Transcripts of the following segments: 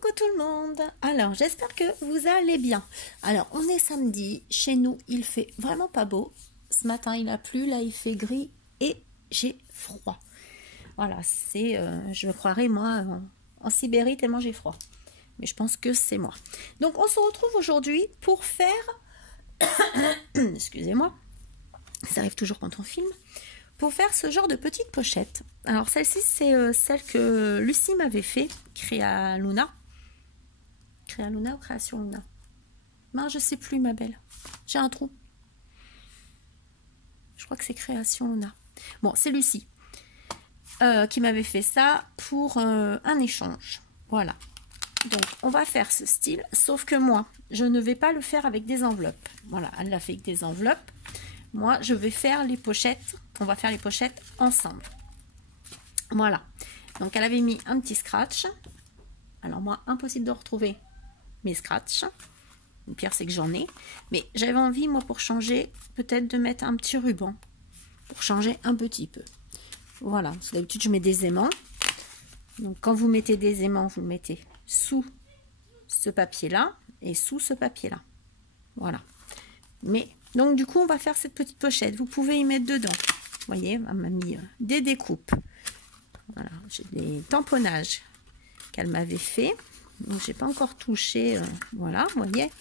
Coucou tout le monde. Alors j'espère que vous allez bien. Alors on est samedi, chez nous il fait vraiment pas beau. Ce matin il a plu, là il fait gris et j'ai froid. Voilà, c'est, je me croirais moi en Sibérie tellement j'ai froid. Mais je pense que c'est moi. Donc on se retrouve aujourd'hui pour faire, excusez-moi, ça arrive toujours quand on filme, pour faire ce genre de petite pochette. Alors celle-ci c'est celle que Lucie m'avait fait, Créa Luna. Créa Luna ou Création Luna? Non, je sais plus ma belle. J'ai un trou. Je crois que c'est Création Luna. Bon, c'est Lucie qui m'avait fait ça pour un échange. Voilà. Donc on va faire ce style, sauf que moi, je ne vais pas le faire avec des enveloppes. Voilà, elle l'a fait avec des enveloppes. Moi, je vais faire les pochettes. On va faire les pochettes ensemble. Voilà. Donc elle avait mis un petit scratch. Alors moi, impossible de retrouver mes scratchs. Le pire, c'est que j'en ai. Mais j'avais envie, moi, pour changer, peut-être de mettre un petit ruban. Pour changer un petit peu. Voilà. D'habitude, je mets des aimants. Donc, quand vous mettez des aimants, vous le mettez sous ce papier-là et sous ce papier-là. Voilà. Mais, donc, du coup, on va faire cette petite pochette. Vous pouvez y mettre dedans. Vous voyez, elle m'a mis des découpes. Voilà. J'ai des tamponnages qu'elle m'avait fait. Donc j'ai pas encore touché, voilà, vous voyez.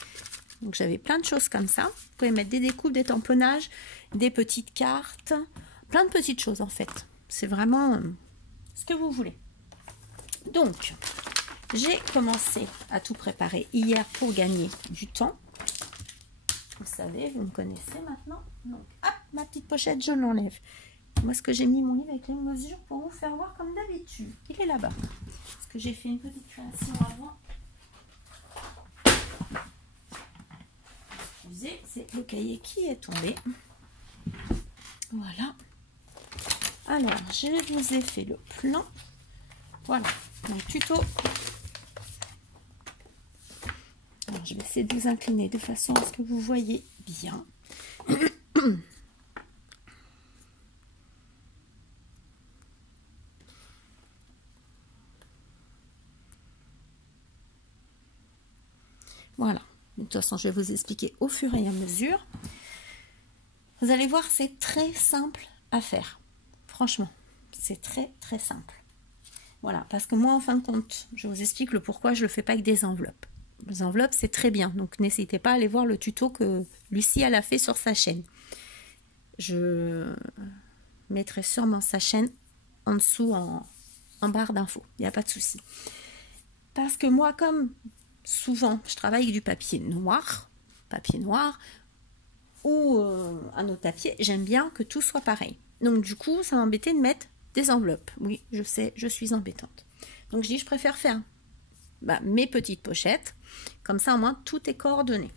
Donc j'avais plein de choses comme ça. Vous pouvez mettre des découpes, des tamponnages, des petites cartes, plein de petites choses en fait. C'est vraiment ce que vous voulez. Donc j'ai commencé à tout préparer hier pour gagner du temps. Vous savez, vous me connaissez maintenant. Donc hop, ma petite pochette, je l'enlève. Moi, ce que j'ai mis mon livre avec les mesures pour vous faire voir comme d'habitude. Il est là-bas. Parce que j'ai fait une petite création avant. Excusez, c'est le cahier qui est tombé. Voilà. Alors, je vous ai fait le plan. Voilà. Donc, tuto. Alors, je vais essayer de vous incliner de façon à ce que vous voyez bien. Voilà, de toute façon je vais vous expliquer au fur et à mesure. Vous allez voir, c'est très simple à faire. Franchement, c'est très très simple. Voilà, parce que moi en fin de compte, je vous explique le pourquoi je ne le fais pas avec des enveloppes. Les enveloppes c'est très bien, donc n'hésitez pas à aller voir le tuto que Lucie elle a fait sur sa chaîne. Je mettrai sûrement sa chaîne en dessous en barre d'infos, il n'y a pas de souci. Parce que moi comme... souvent, je travaille avec du papier noir ou un autre papier. J'aime bien que tout soit pareil. Donc, du coup, ça m'embêtait de mettre des enveloppes. Oui, je sais, je suis embêtante. Donc, je dis, je préfère faire mes petites pochettes. Comme ça, au moins, tout est coordonné.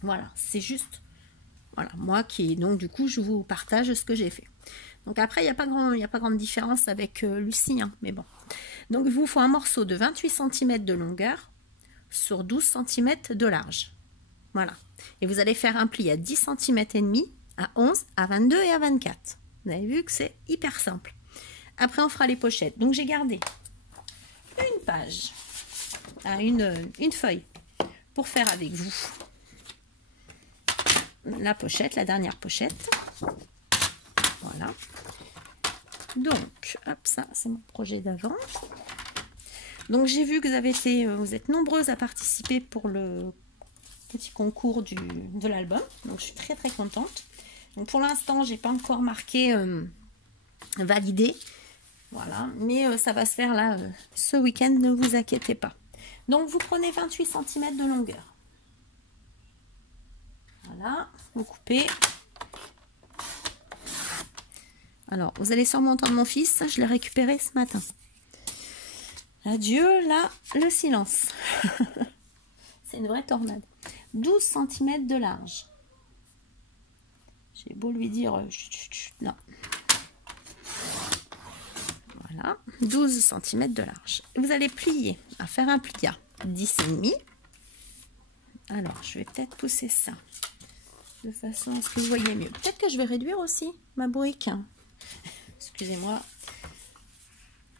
Voilà, c'est juste, voilà, moi qui, donc, du coup, je vous partage ce que j'ai fait. Donc, après, il n'y a pas grande différence avec Lucie, hein, mais bon. Donc, il vous faut un morceau de 28 cm de longueur sur 12 cm de large. Voilà. Et vous allez faire un pli à 10 cm et demi, à 11, à 22 et à 24. Vous avez vu que c'est hyper simple. Après, on fera les pochettes. Donc, j'ai gardé une page, une feuille pour faire avec vous la pochette, la dernière pochette. Voilà. Donc, hop, ça, c'est mon projet d'avant. Donc j'ai vu que vous êtes nombreuses à participer pour le petit concours de l'album. Donc je suis très très contente. Donc pour l'instant, j'ai pas encore marqué validé. Voilà, mais ça va se faire là ce week-end, ne vous inquiétez pas. Donc vous prenez 28 cm de longueur. Voilà, vous coupez. Alors, vous allez sûrement entendre mon fils, je l'ai récupéré ce matin. Adieu, là, le silence. C'est une vraie tornade. 12 cm de large. J'ai beau lui dire... non. Voilà. 12 cm de large. Vous allez plier. À faire un pli à 10,5. Alors, je vais peut-être pousser ça. De façon à ce que vous voyez mieux. Peut-être que je vais réduire aussi ma brique. Excusez-moi.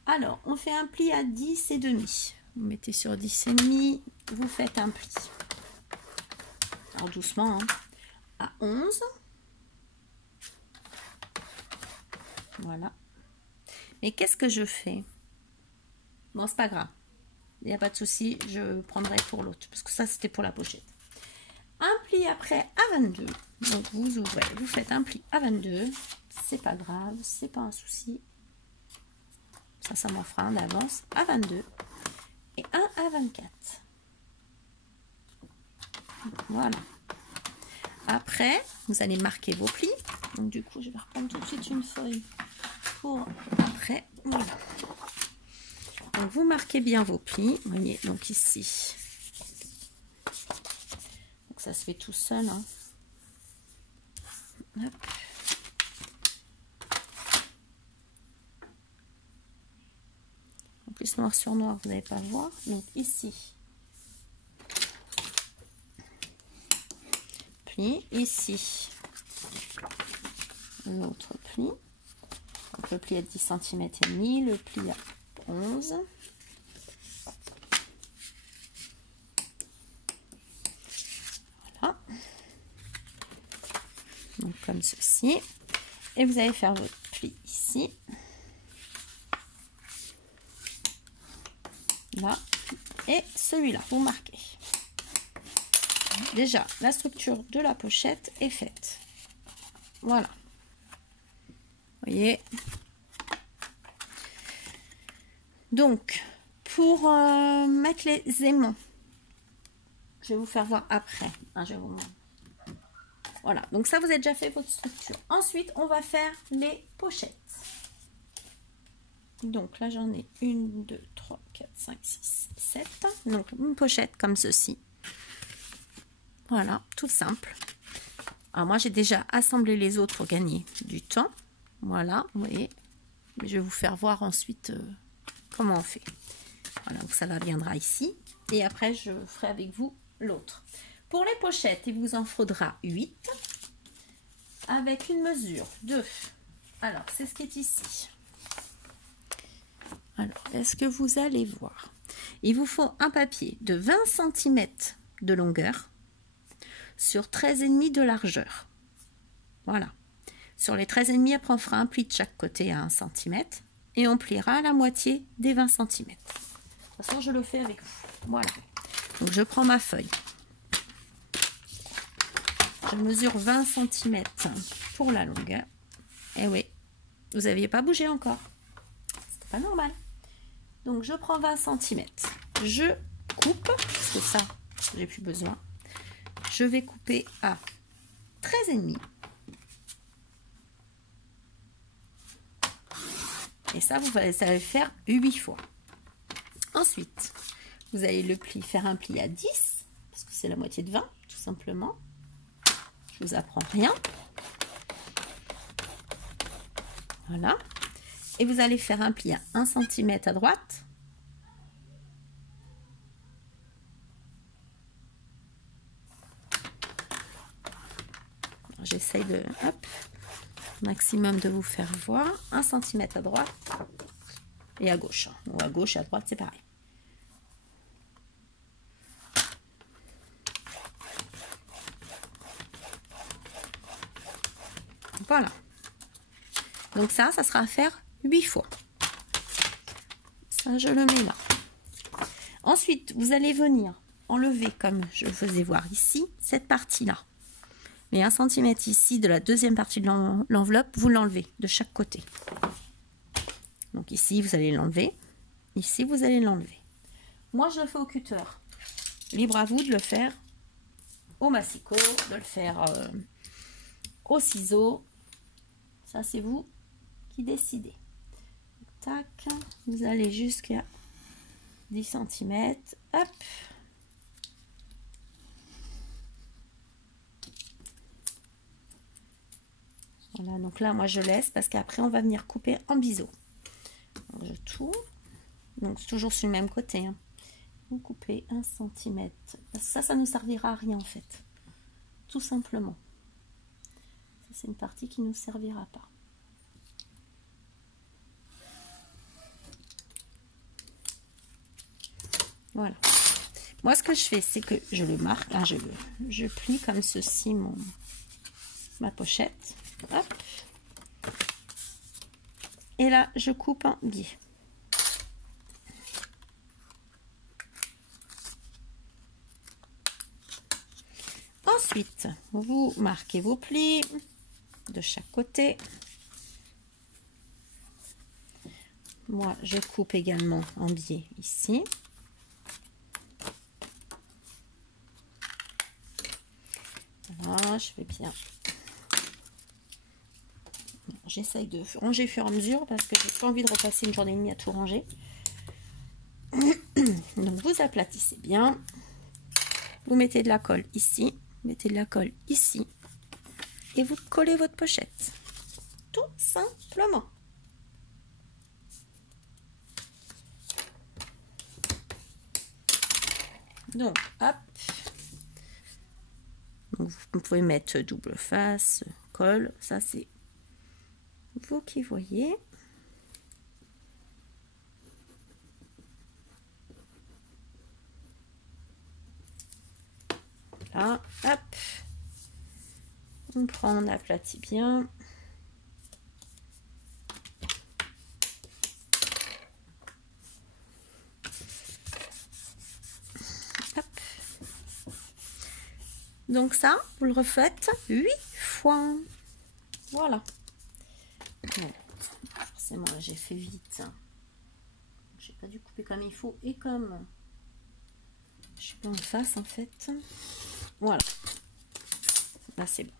Alors, on fait un pli à 10,5. Vous mettez sur 10,5, vous faites un pli. Alors doucement, hein, à 11. Voilà. Mais qu'est-ce que je fais? Bon, c'est pas grave. Il n'y a pas de souci, je prendrai pour l'autre. Parce que ça, c'était pour la pochette. Un pli après à 22. Donc, vous ouvrez, vous faites un pli à 22. C'est pas grave, c'est pas un souci. Ça m'en fera un d'avance à 22. Et un à 24. Voilà. Après, vous allez marquer vos plis. Donc, du coup, je vais reprendre tout de suite une feuille pour après. Voilà. Donc, vous marquez bien vos plis. Vous voyez, donc ici. Donc, ça se fait tout seul. Hein. Hop. En plus, noir sur noir, vous n'allez pas voir. Donc, ici. Pli. Ici. L'autre pli. Donc, le pli à 10 cm et demi. Le pli à 11. Voilà. Donc comme ceci. Et vous allez faire votre pli ici. Là. Et celui-là, vous marquez. Déjà, la structure de la pochette est faite. Voilà. Vous voyez. Donc, pour mettre les aimants, je vais vous faire voir après. Hein, je vais vous montrer. Voilà, donc ça, vous avez déjà fait votre structure. Ensuite, on va faire les pochettes. Donc là, j'en ai 1, 2, 3, 4, 5, 6, 7. Donc, une pochette comme ceci. Voilà, tout simple. Alors, moi, j'ai déjà assemblé les autres pour gagner du temps. Voilà, vous voyez. Je vais vous faire voir ensuite comment on fait. Voilà, donc ça viendra ici. Et après, je ferai avec vous l'autre. Pour les pochettes, il vous en faudra 8 avec une mesure de... Alors, c'est ce qui est ici. Alors, est-ce que vous allez voir? Il vous faut un papier de 20 cm de longueur sur 13,5 de largeur. Voilà. Sur les 13,5, après, on fera un pli de chaque côté à 1 cm et on pliera la moitié des 20 cm. De toute façon, je le fais avec vous. Voilà. Donc, je prends ma feuille. Je mesure 20 cm pour la longueur. Et oui, vous n'aviez pas bougé encore. C'était pas normal. Donc, je prends 20 cm. Je coupe, parce que ça, j'ai plus besoin. Je vais couper à 13,5. Et ça, vous allez faire 8 fois. Ensuite, vous allez le faire un pli à 10, parce que c'est la moitié de 20, tout simplement. Je vous apprends rien. Voilà. Et vous allez faire un pli à 1 cm à droite. J'essaye de, hop, maximum de vous faire voir. 1 cm à droite et à gauche. Ou à gauche et à droite, c'est pareil. Voilà. Donc ça sera à faire 8 fois. Ça, je le mets là. Ensuite, vous allez venir enlever, comme je faisais voir ici, cette partie-là. Mais 1 cm ici de la deuxième partie de l'enveloppe, vous l'enlevez de chaque côté. Donc ici, vous allez l'enlever. Ici, vous allez l'enlever. Moi, je le fais au cutter. Libre à vous de le faire au massicot, de le faire au ciseau. Ça, c'est vous qui décidez. Tac, vous allez jusqu'à 10 cm. Hop. Voilà, donc là, moi, je laisse parce qu'après, on va venir couper en biseau. Donc, je tourne. Donc, c'est toujours sur le même côté. Hein. Vous coupez 1 cm. Ça ne servira à rien, en fait. Tout simplement. Ça, c'est une partie qui ne nous servira pas. Voilà. Moi, ce que je fais, c'est que je le marque, hein, je plie comme ceci ma pochette. Hop. Et là, je coupe en biais. Ensuite, vous marquez vos plis de chaque côté. Moi, je coupe également en biais ici. Voilà, je fais bien. J'essaye de ranger au fur et à mesure parce que j'ai pas envie de repasser une journée et demie à tout ranger. Donc, vous aplatissez bien. Vous mettez de la colle ici. Mettez de la colle ici. Et vous collez votre pochette. Tout simplement. Donc, hop. Donc, vous pouvez mettre double face, colle. Ça, c'est vous qui voyez. Là, hop. On prend, on aplatit bien. Hop. Donc ça, vous le refaites 8 fois. Voilà. Bon, forcément, j'ai fait vite. J'ai pas dû couper comme il faut et comme je suis pas en face en fait. Voilà. Là, c'est bon.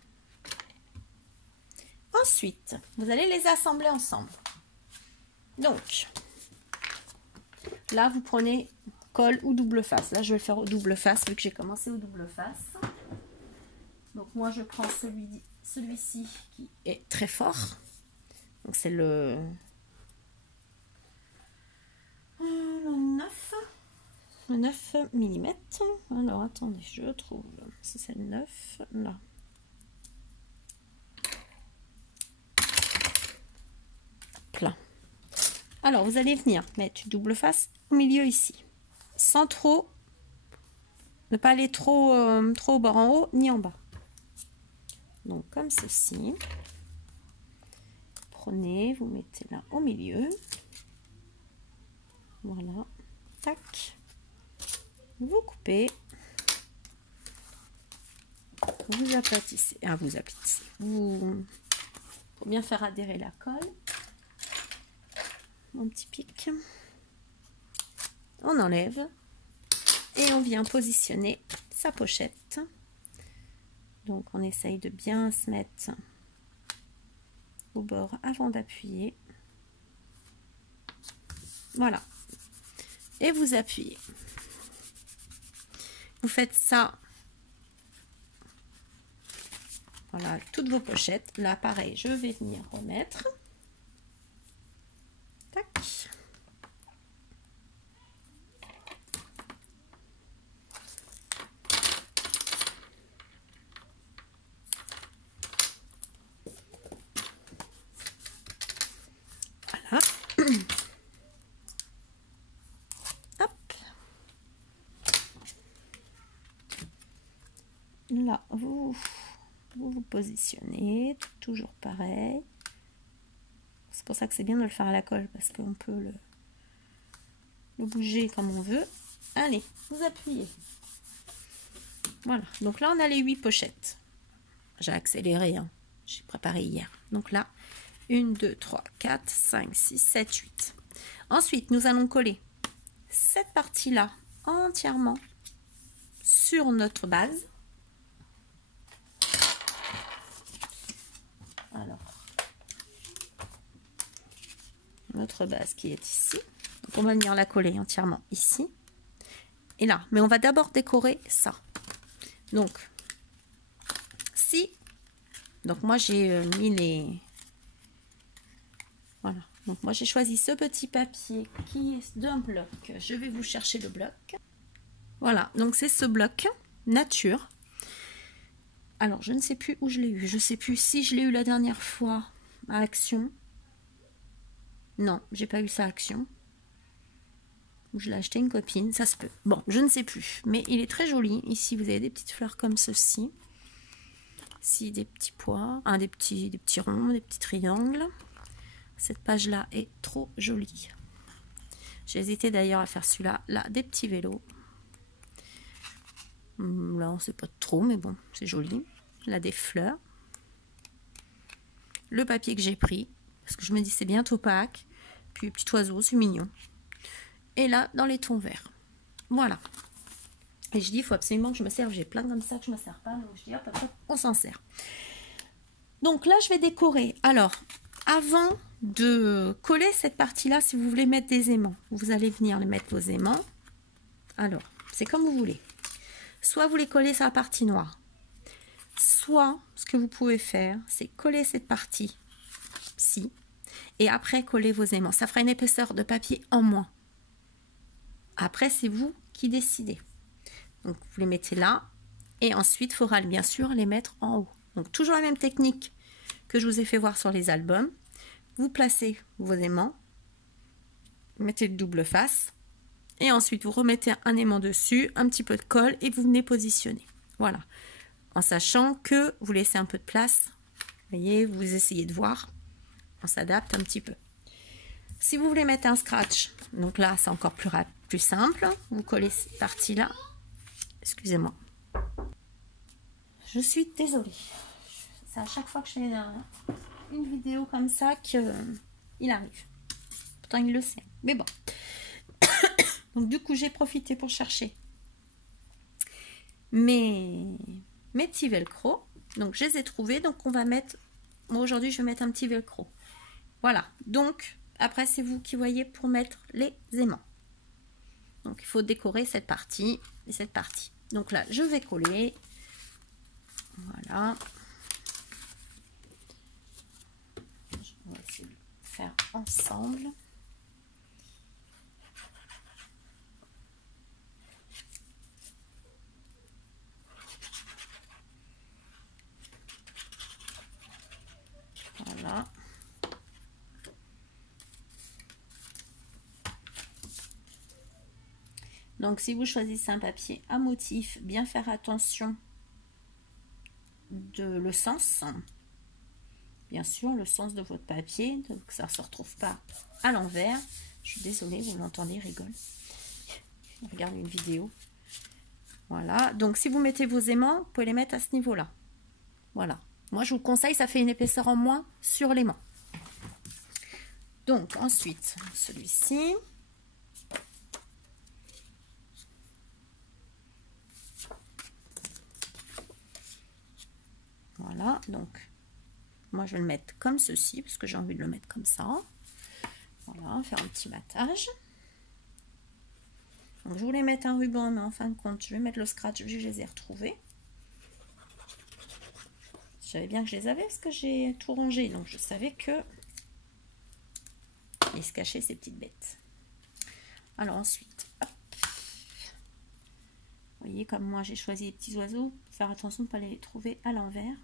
Ensuite, vous allez les assembler ensemble. Donc, là, vous prenez colle ou double face. Là, je vais le faire au double face vu que j'ai commencé au double face. Donc, moi, je prends celui-ci qui est très fort. Donc, c'est le 9 mm. Alors, attendez, je trouve. C'est le 9, là. Là. Alors, vous allez venir mettre une double face au milieu ici. Sans trop, ne pas aller trop au bord en haut ni en bas. Donc, comme ceci. Prenez, vous mettez là au milieu. Voilà. Tac. Vous coupez. Vous aplatissez. Ah, vous aplatissez. Faut bien faire adhérer la colle. Un petit pic. On enlève. Et on vient positionner sa pochette. Donc, on essaye de bien se mettre au bord avant d'appuyer. Voilà. Et vous appuyez. Vous faites ça. Voilà, avec toutes vos pochettes. Là, pareil, je vais venir remettre. Tac. Voilà. Hop. Là, vous positionnez, toujours pareil. C'est pour ça que c'est bien de le faire à la colle, parce qu'on peut le bouger comme on veut. Allez, vous appuyez. Voilà, donc là on a les 8 pochettes. J'ai accéléré, hein. J'ai préparé hier. Donc là, 1, 2, 3, 4, 5, 6, 7, 8. Ensuite, nous allons coller cette partie-là entièrement sur notre base. Alors, notre base qui est ici. Donc on va venir la coller entièrement ici et là. Mais on va d'abord décorer ça. Donc, donc moi j'ai mis les... Voilà. Donc moi j'ai choisi ce petit papier qui est d'un bloc. Je vais vous chercher le bloc. Voilà, donc c'est ce bloc nature. Alors je ne sais plus où je l'ai eu. Je ne sais plus si je l'ai eu la dernière fois à Action. Non, j'ai pas eu ça à Action. ou je l'ai acheté à une copine, ça se peut. Bon, je ne sais plus, mais il est très joli. Ici, vous avez des petites fleurs comme ceci. Ici, des petits pois, des petits ronds, des petits triangles. Cette page-là est trop jolie. J'ai hésité d'ailleurs à faire celui-là. Là, des petits vélos. Là, on ne sait pas trop, mais bon, c'est joli. Là, des fleurs. Le papier que j'ai pris, parce que je me dis c'est bientôt Pâques. Puis, petit oiseau, c'est mignon. Et là, dans les tons verts. Voilà. Et je dis, il faut absolument que je me serve. J'ai plein comme ça que je ne me sers pas. Donc, je dis, hop, hop, hop, on s'en sert. Donc là, je vais décorer. Alors, avant de coller cette partie-là, si vous voulez mettre des aimants, vous allez venir les mettre vos aimants. Alors, c'est comme vous voulez. Soit vous les collez sur la partie noire. Soit, ce que vous pouvez faire, c'est coller cette partie-ci. Et après, coller vos aimants. Ça fera une épaisseur de papier en moins. Après, c'est vous qui décidez. Donc, vous les mettez là. Et ensuite, il faudra bien sûr les mettre en haut. Donc, toujours la même technique que je vous ai fait voir sur les albums. Vous placez vos aimants. Vous mettez le double face. Et ensuite, vous remettez un aimant dessus, un petit peu de colle et vous venez positionner. Voilà. En sachant que vous laissez un peu de place. Vous voyez, vous essayez de voir. On s'adapte un petit peu. Si vous voulez mettre un scratch, donc là, c'est encore plus simple. Vous collez cette partie-là. Excusez-moi. Je suis désolée. C'est à chaque fois que je fais une vidéo comme ça qu'il arrive. Pourtant, il le sait. Mais bon. Donc, du coup, j'ai profité pour chercher mes petits velcro. Donc, je les ai trouvés. Donc, on va mettre... Moi, aujourd'hui, je vais mettre un petit velcro. Voilà. Donc, après, c'est vous qui voyez pour mettre les aimants. Donc, il faut décorer cette partie et cette partie. Donc là, je vais coller. Voilà. On va essayer de le faire ensemble. Voilà. Donc, si vous choisissez un papier à motif, bien faire attention de le sens. Bien sûr, le sens de votre papier, donc ça ne se retrouve pas à l'envers. Je suis désolée, vous l'entendez, il rigole. Regarde une vidéo. Voilà, donc si vous mettez vos aimants, vous pouvez les mettre à ce niveau-là. Voilà. Moi, je vous conseille, ça fait une épaisseur en moins sur l'aimant. Donc, ensuite, celui-ci. Voilà, donc moi je vais le mettre comme ceci parce que j'ai envie de le mettre comme ça. Voilà, faire un petit battage. Donc je voulais mettre un ruban, mais en fin de compte, je vais mettre le scratch vu que je les ai retrouvés. Je savais bien que je les avais parce que j'ai tout rangé, donc je savais que il se cachait ces petites bêtes. Alors ensuite, hop. Vous voyez comme moi j'ai choisi les petits oiseaux, faire attention de ne pas les trouver à l'envers.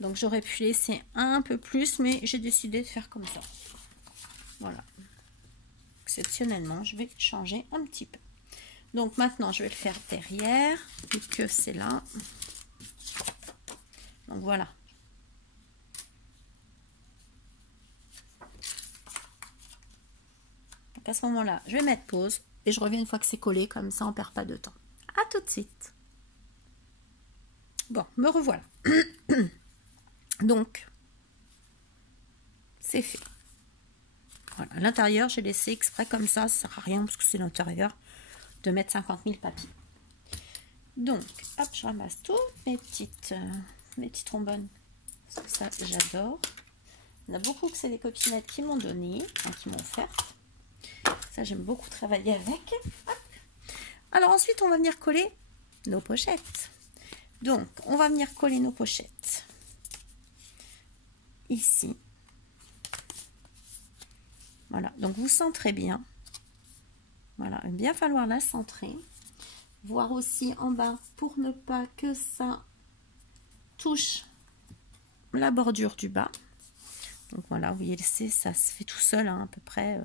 Donc j'aurais pu laisser un peu plus, mais j'ai décidé de faire comme ça. Voilà. Exceptionnellement, je vais changer un petit peu. Donc maintenant, je vais le faire derrière, vu que c'est là. Donc voilà. Donc à ce moment-là, je vais mettre pause et je reviens une fois que c'est collé, comme ça on perd pas de temps. À tout de suite. Bon, me revoilà. Donc, c'est fait. Voilà, l'intérieur, j'ai laissé exprès comme ça sert à rien parce que c'est l'intérieur de mettre 50 000 papiers. Donc, hop, je ramasse toutes mes petites trombones parce que ça, j'adore. Il y en a beaucoup que c'est des copinettes qui m'ont donné, enfin, qui m'ont offert. Ça, j'aime beaucoup travailler avec. Hop. Alors ensuite, on va venir coller nos pochettes. Donc, on va venir coller nos pochettes ici. Voilà, donc vous centrez bien. Voilà, il va bien falloir la centrer. Voir aussi en bas pour ne pas que ça touche la bordure du bas. Donc voilà, vous voyez, ça se fait tout seul hein, à peu près.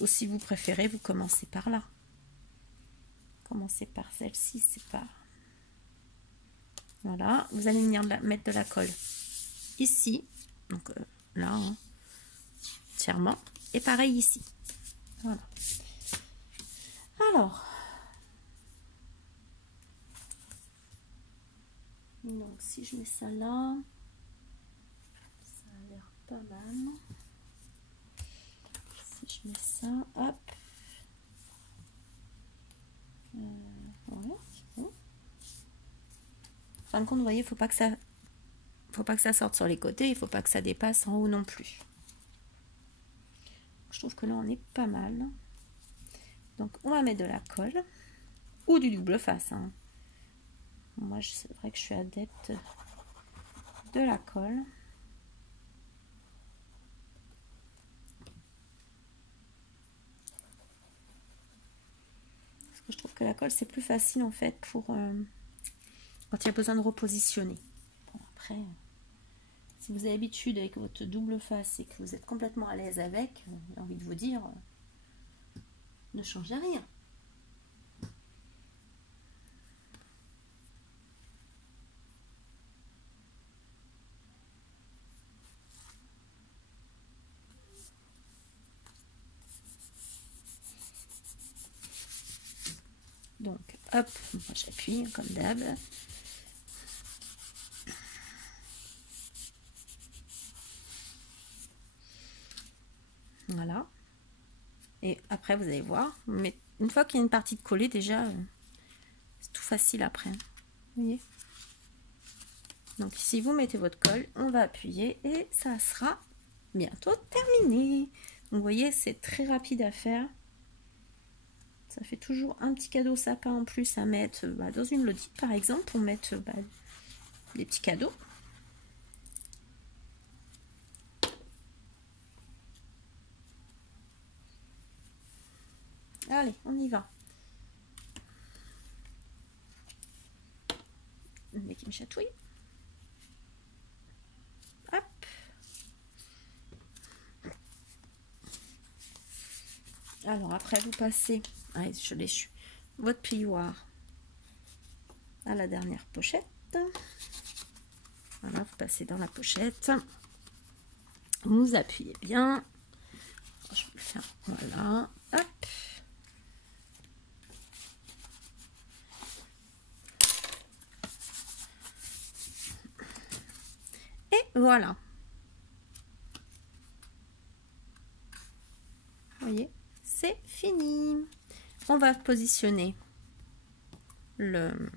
Ou si vous préférez, vous commencez par là. Commencez par celle-ci, c'est pas... Voilà, vous allez venir mettre de la colle ici. Donc là, hein, entièrement. Et pareil ici. Voilà. Alors... Donc si je mets ça là, ça a l'air pas mal. Si je mets ça, hop. Voilà, c'est bon. En fin de compte, vous voyez, faut pas que ça sorte sur les côtés, il faut pas que ça dépasse en haut non plus. Je trouve que là on est pas mal. Donc on va mettre de la colle ou du double face. Hein. Moi, c'est vrai que je suis adepte de la colle. Parce que je trouve que la colle, c'est plus facile en fait pour quand il y a besoin de repositionner. Bon, après, si vous avez l'habitude avec votre double face et que vous êtes complètement à l'aise avec, j'ai envie de vous dire, ne changez rien. Donc, hop, moi j'appuie comme d'hab. Voilà. Et après, vous allez voir. Mais une fois qu'il y a une partie de collée, déjà, c'est tout facile après. Vous voyez? Donc ici, vous mettez votre colle, on va appuyer et ça sera bientôt terminé. Donc, vous voyez, c'est très rapide à faire. Ça fait toujours un petit cadeau sapin en plus à mettre dans une lodite, par exemple, pour mettre des petits cadeaux. Allez, on y va. Mais qui me chatouille. Hop. Alors après, vous passez, allez, je l'ai su, votre plioir à la dernière pochette. Voilà, vous passez dans la pochette. Vous appuyez bien. Je vais le faire. Voilà. Hop. Et voilà. Vous voyez, c'est fini. On va positionner le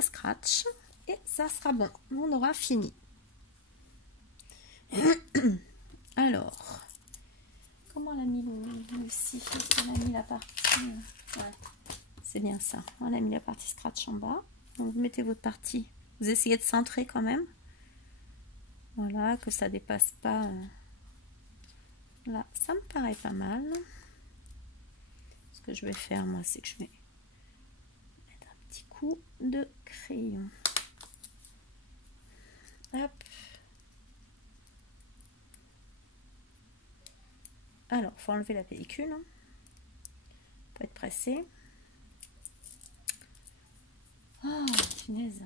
scratch et ça sera bon. On aura fini. Alors, comment on a mis le si on a mis la partie. Ouais, c'est bien ça. On a mis la partie scratch en bas. Donc vous mettez votre partie. Vous essayez de centrer quand même. Voilà, que ça dépasse pas. Là, ça me paraît pas mal. Ce que je vais faire, moi, c'est que je vais mettre un petit coup de crayon. Hop. Alors, il faut enlever la pellicule. Hein. Faut être pressé. Ah, punaise.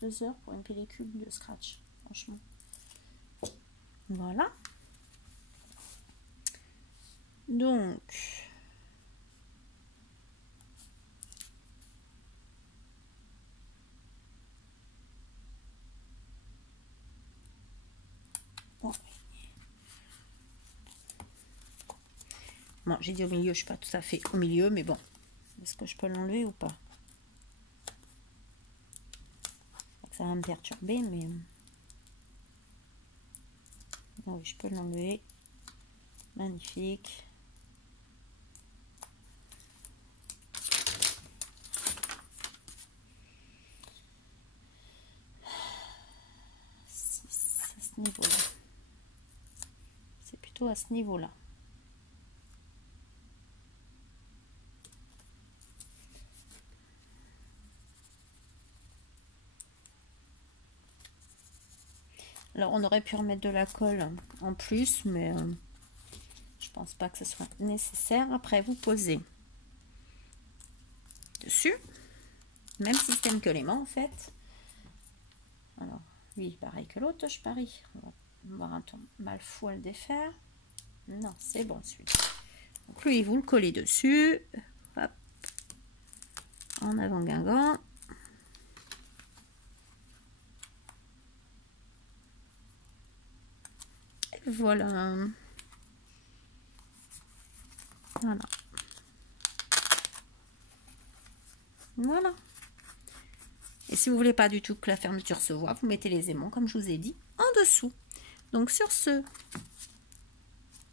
2 heures pour une pellicule de scratch, franchement. Voilà. Donc, bon, j'ai dit au milieu, je suis pas tout à fait au milieu, mais bon, est-ce que je peux l'enlever ou pas? Ça va me perturber, mais oui, je peux l'enlever. Magnifique. ce niveau-là. C'est plutôt à ce niveau-là. Alors, on aurait pu remettre de la colle en plus, mais je pense pas que ce soit nécessaire. Après, vous posez dessus. Même système que l'aimant, en fait. Alors, lui, pareil que l'autre, je parie. On va voir un temps mal fou à le défaire. Non, c'est bon, celui-là. Donc, lui, vous le collez dessus. Hop. En avant Guingamp. Et voilà. Voilà. Voilà. Et si vous voulez pas du tout que la fermeture se voit, vous mettez les aimants, comme je vous ai dit, en dessous. Donc sur ce,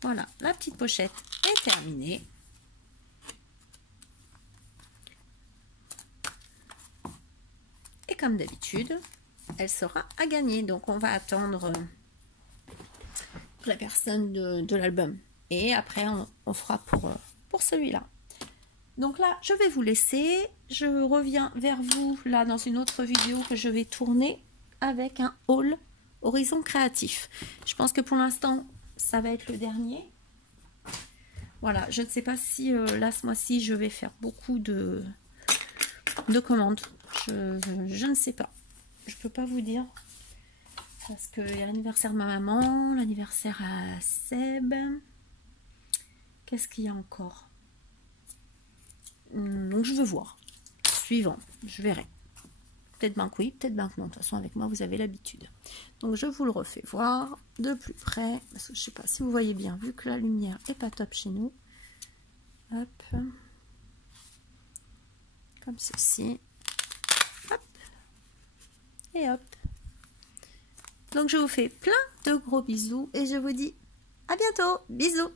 voilà, la petite pochette est terminée. Et comme d'habitude, elle sera à gagner. Donc on va attendre la personne de l'album. Et après, on fera pour celui-là. Donc là, je vais vous laisser. Je reviens vers vous là dans une autre vidéo que je vais tourner avec un haul Horizon Créatif. Je pense que pour l'instant, ça va être le dernier. Voilà, je ne sais pas si là, ce mois-ci, je vais faire beaucoup de commandes. Je ne sais pas. Je peux pas vous dire. Parce qu'il y a l'anniversaire de ma maman, l'anniversaire à Seb. Qu'est-ce qu'il y a encore? Donc je vais voir. Suivant, je verrai. Peut-être bien que oui, peut-être bien que non. De toute façon, avec moi, vous avez l'habitude. Donc je vous le refais voir de plus près. Parce que je ne sais pas si vous voyez bien, vu que la lumière est pas top chez nous. Hop. Comme ceci. Hop. Et hop. Donc je vous fais plein de gros bisous et je vous dis à bientôt. Bisous.